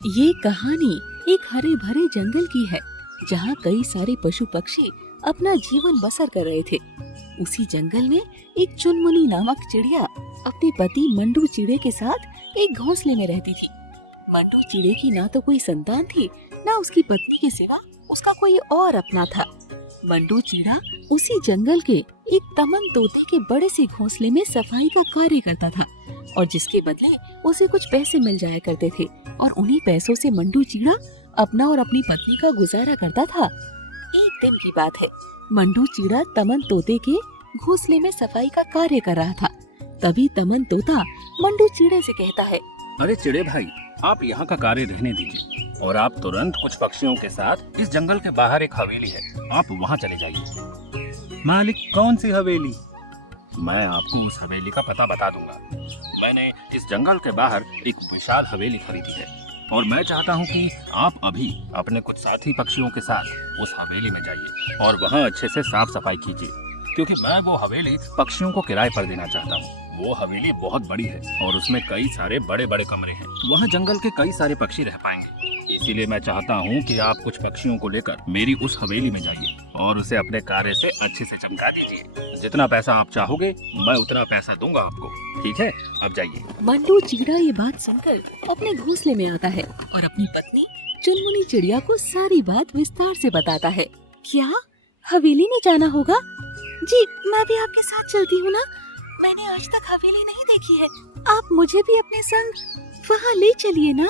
ये कहानी एक हरे भरे जंगल की है जहाँ कई सारे पशु पक्षी अपना जीवन बसर कर रहे थे। उसी जंगल में एक चुनमुनी नामक चिड़िया अपने पति मंडू चिड़े के साथ एक घोंसले में रहती थी। मंडू चिड़े की ना तो कोई संतान थी, ना उसकी पत्नी के सिवा उसका कोई और अपना था। मंडू चिड़ा उसी जंगल के एक तमन तोते के बड़े से घोंसले में सफाई का कार्य करता था और जिसके बदले उसे कुछ पैसे मिल जाया करते थे और उन्हीं पैसों से मंडू चिड़ा अपना और अपनी पत्नी का गुजारा करता था। एक दिन की बात है, मंडू चिड़ा तमन तोते के घोंसले में सफाई का कार्य कर रहा था। तभी तमन तोता मंडू चिड़े से कहता है, अरे चिड़े भाई, आप यहाँ का कार्य रहने दीजिए और आप तुरंत कुछ पक्षियों के साथ इस जंगल के बाहर एक हवेली है, आप वहाँ चले जाइए। मालिक, कौन सी हवेली? मैं आपको उस हवेली का पता बता दूंगा। मैंने इस जंगल के बाहर एक विशाल हवेली खरीदी है और मैं चाहता हूँ कि आप अभी अपने कुछ साथी पक्षियों के साथ उस हवेली में जाइए और वहाँ अच्छे से साफ सफाई कीजिए, क्योंकि मैं वो हवेली पक्षियों को किराए पर देना चाहता हूँ। वो हवेली बहुत बड़ी है और उसमें कई सारे बड़े बड़े कमरे हैं। वहाँ जंगल के कई सारे पक्षी रह पाएंगे। इसीलिए मैं चाहता हूँ कि आप कुछ पक्षियों को लेकर मेरी उस हवेली में जाइए और उसे अपने कार्य से अच्छे से चमका दीजिए। जितना पैसा आप चाहोगे मैं उतना पैसा दूंगा आपको, ठीक है? अब जाइए। मंडू चिड़ा ये बात सुनकर अपने घोंसले में आता है और अपनी पत्नी चुनमुनी चिड़िया को सारी बात विस्तार से बताता है। क्या हवेली में जाना होगा? जी, मैं भी आपके साथ चलती हूँ ना। मैंने आज तक हवेली नहीं देखी है, आप मुझे भी अपने संग वहाँ ले चलिए ना।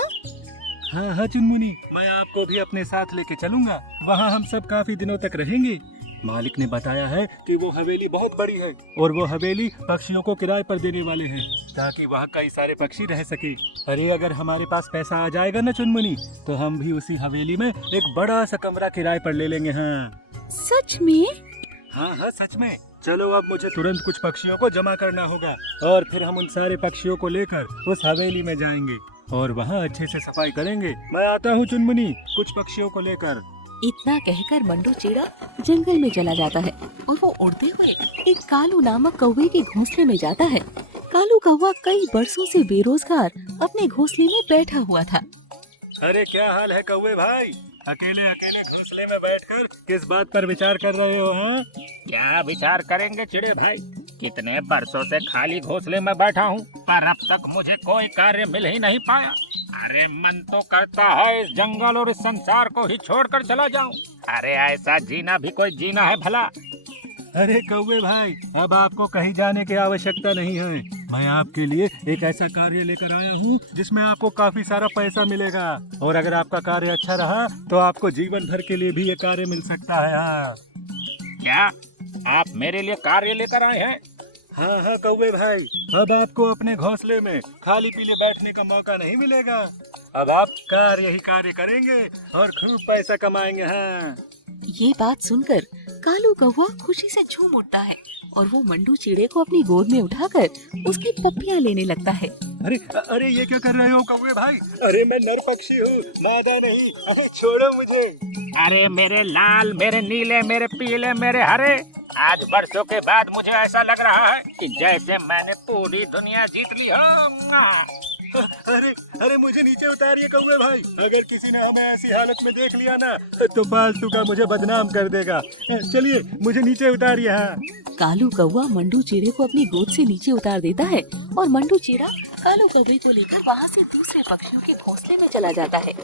हाँ हाँ चुनमुनी, मैं आपको भी अपने साथ लेके चलूंगा। वहाँ हम सब काफी दिनों तक रहेंगे। मालिक ने बताया है कि वो हवेली बहुत बड़ी है और वो हवेली पक्षियों को किराए पर देने वाले हैं ताकि वहाँ कई सारे पक्षी रह सके। अरे अगर हमारे पास पैसा आ जाएगा ना चुनमुनी, तो हम भी उसी हवेली में एक बड़ा सा कमरा किराए पर ले लेंगे। हाँ सच में? हाँ हाँ सच में। चलो अब मुझे तुरंत कुछ पक्षियों को जमा करना होगा और फिर हम उन सारे पक्षियों को लेकर उस हवेली में जाएंगे और वहाँ अच्छे से सफाई करेंगे। मैं आता हूँ चुनमुनी, कुछ पक्षियों को लेकर। इतना कहकर मंडू चिड़ा जंगल में चला जाता है और वो उड़ते हुए एक कालू नामक कौवे के घोंसले में जाता है। कालू कौवा कई बरसों से बेरोजगार अपने घोंसले में बैठा हुआ था। अरे क्या हाल है कौवे भाई? अकेले अकेले घोंसले में बैठकर किस बात पर विचार कर रहे हो? हाँ, क्या विचार करेंगे चिड़े भाई, कितने बरसों से खाली घोंसले में बैठा हूँ पर अब तक मुझे कोई कार्य मिल ही नहीं पाया। अरे मन तो करता है इस जंगल और इस संसार को ही छोड़कर चला जाऊं। अरे ऐसा जीना भी कोई जीना है भला? अरे कौवे भाई, अब आपको कहीं जाने की आवश्यकता नहीं है। मैं आपके लिए एक ऐसा कार्य लेकर आया हूँ जिसमें आपको काफी सारा पैसा मिलेगा और अगर आपका कार्य अच्छा रहा तो आपको जीवन भर के लिए भी ये कार्य मिल सकता है। हाँ। क्या आप मेरे लिए कार्य लेकर आए हैं? हाँ हाँ कौवे भाई, अब आपको अपने घोंसले में खाली पीले बैठने का मौका नहीं मिलेगा। अब आप कार्य ही कार्य करेंगे और खूब पैसा कमाएंगे। हाँ। ये बात सुनकर कालू कौवा खुशी से झूम उठता है और वो मंडू चिड़े को अपनी गोद में उठाकर उसकी पप्पियां लेने लगता है। अरे अरे ये क्या कर रहे हो कौवे भाई? अरे मैं नर पक्षी हूँ, मादा नहीं। अरे छोड़ो मुझे। अरे मेरे लाल, मेरे नीले, मेरे पीले, मेरे हरे, आज बरसों के बाद मुझे ऐसा लग रहा है कि जैसे मैंने पूरी दुनिया जीत ली हो। अरे अरे मुझे नीचे उतारिए कौवे भाई, अगर किसी ने हमें ऐसी हालत में देख लिया ना तो फालतू का मुझे बदनाम कर देगा। चलिए मुझे नीचे उतारिए। हाँ। कालू कौवा मंडू चिड़े को अपनी गोद से नीचे उतार देता है और मंडू चिड़ा कालू कौवे को लेकर वहाँ से दूसरे पक्षियों के घोंसले में चला जाता है।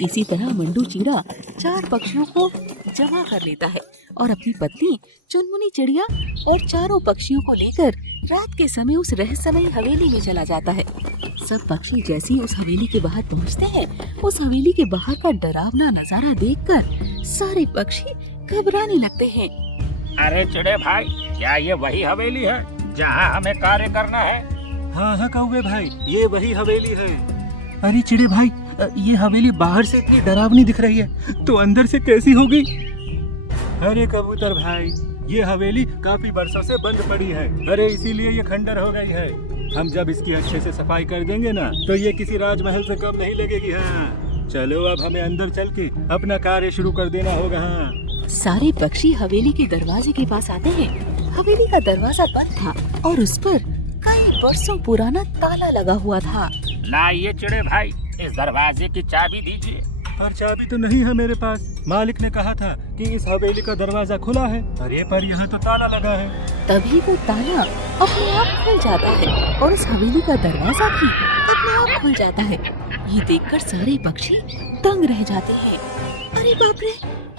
इसी तरह मंडू चिड़ा 4 पक्षियों को जमा कर लेता है और अपनी पत्नी चुनमुनी चिड़िया और चारों पक्षियों को लेकर रात के समय उस रहस्यमयी हवेली में चला जाता है। सब पक्षी जैसे ही उस हवेली के बाहर पहुँचते हैं, उस हवेली के बाहर का डरावना नजारा देखकर सारे पक्षी घबराने लगते हैं। अरे चिड़े भाई, क्या ये वही हवेली है जहाँ हमें कार्य करना है? हाँ हाँ कौवे भाई, ये वही हवेली है। अरे चिड़े भाई, ये हवेली बाहर से इतनी डरावनी दिख रही है तो अंदर से कैसी होगी? अरे कबूतर भाई, ये हवेली काफी बरसों से बंद पड़ी है। अरे इसीलिए ये खंडर हो गई है। हम जब इसकी अच्छे से सफाई कर देंगे ना तो ये किसी राजमहल से कम नहीं लगेगी। हाँ चलो अब हमें अंदर चल के अपना कार्य शुरू कर देना होगा। हाँ। सारे पक्षी हवेली के दरवाजे के पास आते हैं। हवेली का दरवाजा बंद था और उस पर कई बरसों पुराना ताला लगा हुआ था। लाइए चिड़े भाई, इस दरवाजे की चाबी दीजिए। पर चाबी तो नहीं है मेरे पास। मालिक ने कहा था कि इस हवेली का दरवाजा खुला है। अरे पर यहाँ तो ताला लगा है। तभी वो ताला अपने आप खुल जाता है और उस हवेली का दरवाजा भी अपने आप खुल जाता है। ये देखकर सारे पक्षी दंग रह जाते हैं। अरे बाप रे,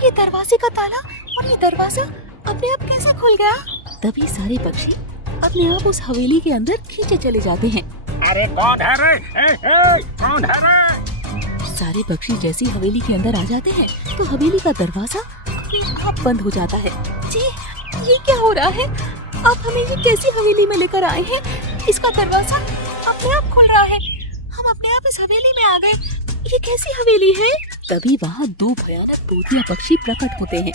ये दरवाजे का ताला और ये दरवाजा अपने आप कैसे खुल गया? तभी सारे पक्षी अपने आप उस हवेली के अंदर खींचे चले जाते हैं। अरे कौन है रे? कौन है रे? सारे पक्षी जैसे ही हवेली के अंदर आ जाते हैं तो हवेली का दरवाजा अपने आप बंद हो जाता है। जी, ये क्या हो रहा है? आप हमें ये कैसी हवेली में लेकर आए हैं? इसका दरवाजा अपने आप खुल रहा है। हम अपने आप इस हवेली में आ गए। ये कैसी हवेली है? तभी वहाँ दो भयानक भूतिया पक्षी प्रकट होते हैं।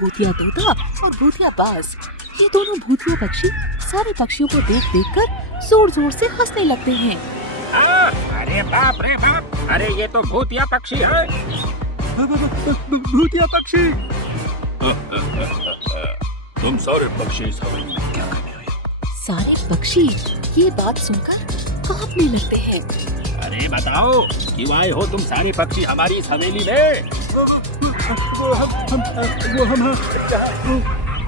भूतिया तोता और भूतिया बाज। ये दोनों भूतिया पक्षी सारे पक्षियों को देख कर जोर जोर से हंसने लगते हैं। अरे बाप रे बाप, अरे ये तो भूतिया पक्षी है। भूतिया पक्षी। तुम सारे पक्षी इस हवेली में क्या करने आए? सारे पक्षी ये बात सुनकर कांपने लगते हैं। अरे बताओ, क्यों आए हो तुम सारे पक्षी हमारी इस हवेली में?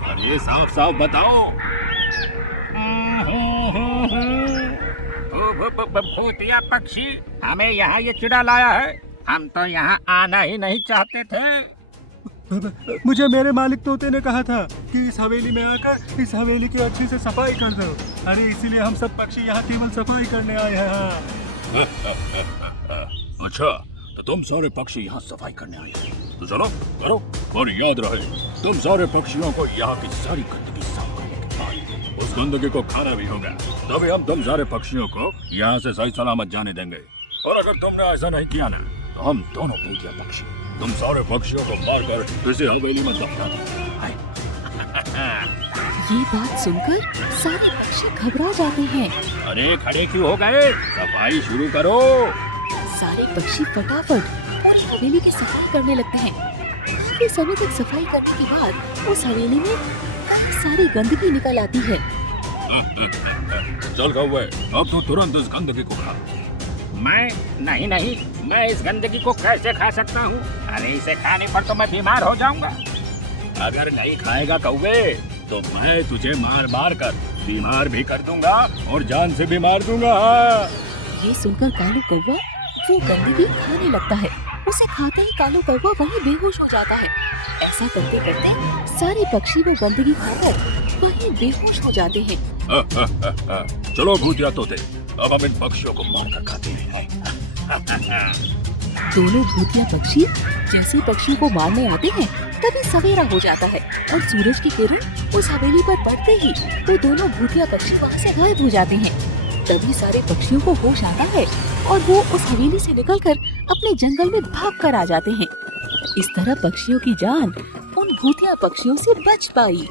अरे साफ साफ बताओ। भूतिया पक्षी, हमें यहाँ ये चिड़ा लाया है। हम तो यहाँ आना ही नहीं चाहते थे। मुझे मेरे मालिक तोते ने कहा था कि इस हवेली में आकर इस हवेली की अच्छी से सफाई कर दो। अरे इसीलिए हम सब पक्षी यहाँ केवल सफाई करने आए हैं। हाँ। अच्छा, तो तुम सारे पक्षी यहाँ सफाई करने आए हैं, तो चलो करो। और याद रहे, तुम सारे पक्षियों को यहाँ की सारी गंदगी साफ करने के बाद उस गंदगी को खाना भी होगा। तभी हम तुम सारे पक्षियों को यहाँ से सही सलामत जाने देंगे। और अगर तुमने ऐसा नहीं किया ना, तो हम दोनों भूतिया पक्षी तुम सारे पक्षियों को मारकर किसी हवेली में दफना देंगे। ये बात सुनकर सारे पक्षी घबरा जाते हैं। अरे खड़े क्यों हो गए? सफाई शुरू करो। सारे पक्षी फटाफट पूरी हवेली की सफाई करने लगते हैं। काफी समय तक सफाई करने के बाद उस हवेली में काफी सारी गंदगी निकल आती है। चल कौवे, अब तो तुरंत इस गंदगी को खा। मैं नहीं, मैं इस गंदगी को कैसे खा सकता हूँ? अरे इसे खाने पर तो मैं बीमार हो जाऊंगा। अगर नहीं खाएगा कौवे, तो मैं तुझे मार मार कर बीमार भी कर दूंगा और जान से भी मार दूंगा। ये सुनकर कालू कौवा वो गंदगी खाने लगता है। उसे खाते ही कालू कौवा वहीं बेहोश हो जाता है। ऐसा करते करते सारे पक्षी वो गंदगी खाकर वहीं बेहोश हो जाते हैं। चलो भूतिया तोते, अब हम इन पक्षियों को मार कर खाते हैं। दोनों भूतिया पक्षी जैसे पक्षियों को मारने आते हैं तभी सवेरा हो जाता है और सूरज की किरण उस हवेली पर पड़ते ही वो दोनों भूतिया पक्षी वहाँ से गायब हो जाते हैं। तभी सारे पक्षियों को होश आता है और वो उस हवेली से निकलकर अपने जंगल में भाग कर आ जाते हैं। इस तरह पक्षियों की जान उन भूतिया पक्षियों से बच पाई।